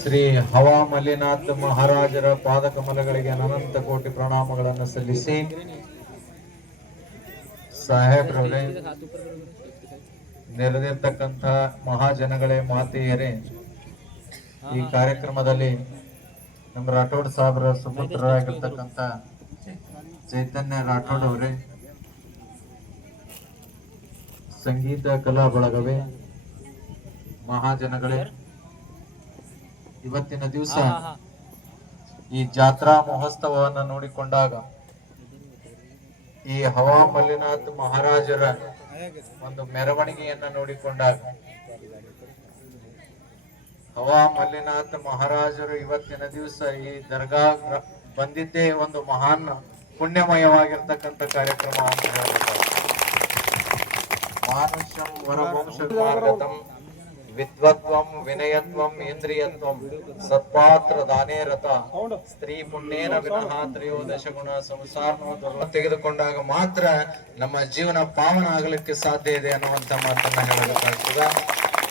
ಶ್ರೀ ಹವಾ ಮಲ್ಲಿನಾಥ್ ಮಹಾರಾಜರ ಪಾದಕಮಲಗಳಿಗೆ ಅನಂತ ಕೋಟಿ ಪ್ರಣಾಮಗಳನ್ನು ಸಲ್ಲಿಸಿ, ಸಾಹೇಬ್ರವರೇ, ನೆರೆದಿರ್ತಕ್ಕಂಥ ಮಹಾಜನಗಳೇ, ಮಾತೆಯರೇ, ಈ ಕಾರ್ಯಕ್ರಮದಲ್ಲಿ ನಮ್ಮ ರಾಠೋಡ್ ಸಾಹೇಬ್ರ ಸುಪುತ್ರರಾಗಿರ್ತಕ್ಕಂಥ ಚೈತನ್ಯ ರಾಠೋಡ್ ಅವರೇ, ಸಂಗೀತ ಕಲಾ ಬಳಗವೇ, ಮಹಾಜನಗಳೇ, ಇವತ್ತಿನ ದಿವಸ ಈ ಜಾತ್ರಾ ಮಹೋತ್ಸವವನ್ನು ನೋಡಿಕೊಂಡಾಗ ಈ ಹವಾ ಮಲ್ಲಿನಾಥ್ ಮಹಾರಾಜರ ಒಂದು ಮೆರವಣಿಗೆಯನ್ನ ನೋಡಿಕೊಂಡಾಗ ಹವಾ ಮಲ್ಲಿನಾಥ್ ಮಹಾರಾಜರು ಇವತ್ತಿನ ದಿವಸ ಈ ದರ್ಗಾ ಬಂದಿದ್ದೇ ಒಂದು ಮಹಾನ್ ಪುಣ್ಯಮಯವಾಗಿರ್ತಕ್ಕಂಥ ಕಾರ್ಯಕ್ರಮ ಅಂತ ಹೇಳ್ತಾರೆ. ಮಾನುಷ್ಯಂ ವರವಂಶಂ ವಿದ್ವತ್ವಂ ವಿನಯತ್ವಂ ಇಂದ್ರಿಯತ್ವಂ ಸತ್ಪಾತ್ರ ದಾನೇ ರಥ ಸ್ತ್ರೀ ಪುಣ್ಯೇನ ವಿನಃ ತ್ರಯೋದಶ ಗುಣ ಸಂಸಾರ ತೆಗೆದುಕೊಂಡಾಗ ಮಾತ್ರ ನಮ್ಮ ಜೀವನ ಪಾವನ ಆಗಲಿಕ್ಕೆ ಸಾಧ್ಯ ಇದೆ ಅನ್ನುವಂತ ಮಾತನ್ನ ಹೇಳಬೇಕಾಗ್ತದ.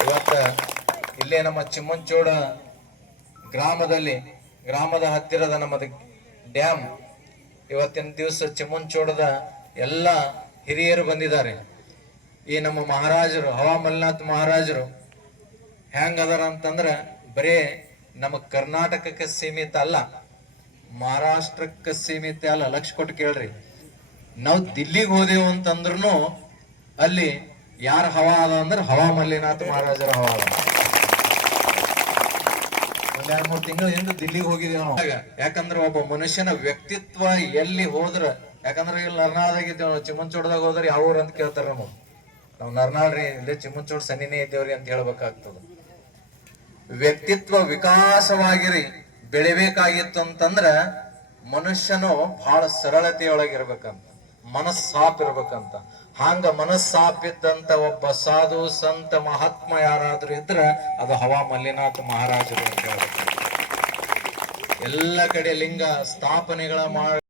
ಇವತ್ತ ಇಲ್ಲೇ ನಮ್ಮ ಚಿಮ್ಮಂಚೋಡ ಗ್ರಾಮದ ಹತ್ತಿರದ ನಮ್ಮದು ಡ್ಯಾಮ್, ಇವತ್ತಿನ ದಿವಸ ಚಿಮ್ಮಂಚೋಡದ ಎಲ್ಲ ಹಿರಿಯರು ಬಂದಿದ್ದಾರೆ. ಈ ನಮ್ಮ ಮಹಾರಾಜರು ಹವಾ ಮಲ್ಲಿನಾಥ್ ಮಹಾರಾಜರು ಹೆಂಗದಾರ ಅಂತಂದ್ರ ಬರೇ ನಮ್ಮ ಕರ್ನಾಟಕಕ್ಕೆ ಸೀಮಿತ ಅಲ್ಲ, ಮಹಾರಾಷ್ಟ್ರಕ್ಕೆ ಸೀಮಿತ ಅಲ್ಲ. ಲಕ್ಷ ಕೊಟ್ಟು ಕೇಳ್ರಿ, ನಾವು ದಿಲ್ಲಿಗೆ ಹೋದೆವು ಅಂತಂದ್ರೂ ಅಲ್ಲಿ ಯಾರ ಹವಾ ಅದ ಅಂದ್ರೆ ಹವಾ ಮಲ್ಲಿನಾಥ್ ಮಹಾರಾಜರ ಹವಾ ಅದ. ಒಂದ್ 2-3 ತಿಂಗಳ ಹಿಂದೆ ದಿಲ್ಲಿಗೆ ಹೋಗಿದ್ದೇವೆ ನಾವು. ಯಾಕಂದ್ರೆ ಒಬ್ಬ ಮನುಷ್ಯನ ವ್ಯಕ್ತಿತ್ವ ಎಲ್ಲಿ ಹೋದ್ರ, ಯಾಕಂದ್ರೆ ಇಲ್ಲಿ ನರ್ನಾಳದಾಗಿದ್ದೇವೆ ನಾವು, ಚಿಮ್ಮಂಚೋಡದಾಗ ಹೋದ್ರೆ ಯಾವ ಊರ್ ಅಂತ ಕೇಳ್ತಾರ ನಾವು ನರ್ನಾಳ್ರಿ, ಇಲ್ಲೇ ಚಿಮ್ಮಂಚೋಡ್ ಸನಿನೇ ಇದ್ದೇವ್ರಿ ಅಂತ ಹೇಳ್ಬೇಕಾಗ್ತದ. ವ್ಯಕ್ತಿತ್ವ ವಿಕಾಸವಾಗಿರಿ ಬೆಳಿಬೇಕಾಗಿತ್ತು ಅಂತಂದ್ರ ಮನುಷ್ಯನು ಬಹಳ ಸರಳತೆಯೊಳಗಿರ್ಬೇಕಂತ, ಮನಸ್ ಸಾಪ್ ಇರ್ಬೇಕಂತ. ಹಾಂಗ ಮನಸ್ ಸಾಪ್ ಇದ್ದಂತ ಒಬ್ಬ ಸಾಧು ಸಂತ ಮಹಾತ್ಮ ಯಾರಾದ್ರೂ ಇದ್ರ ಅದು ಹವಾ ಮಲ್ಲಿನಾಥ್ ಮಹಾರಾಜರು ಅಂತ ಹೇಳ್ಬೇಕು. ಎಲ್ಲ ಕಡೆ ಲಿಂಗ ಸ್ಥಾಪನೆಗಳ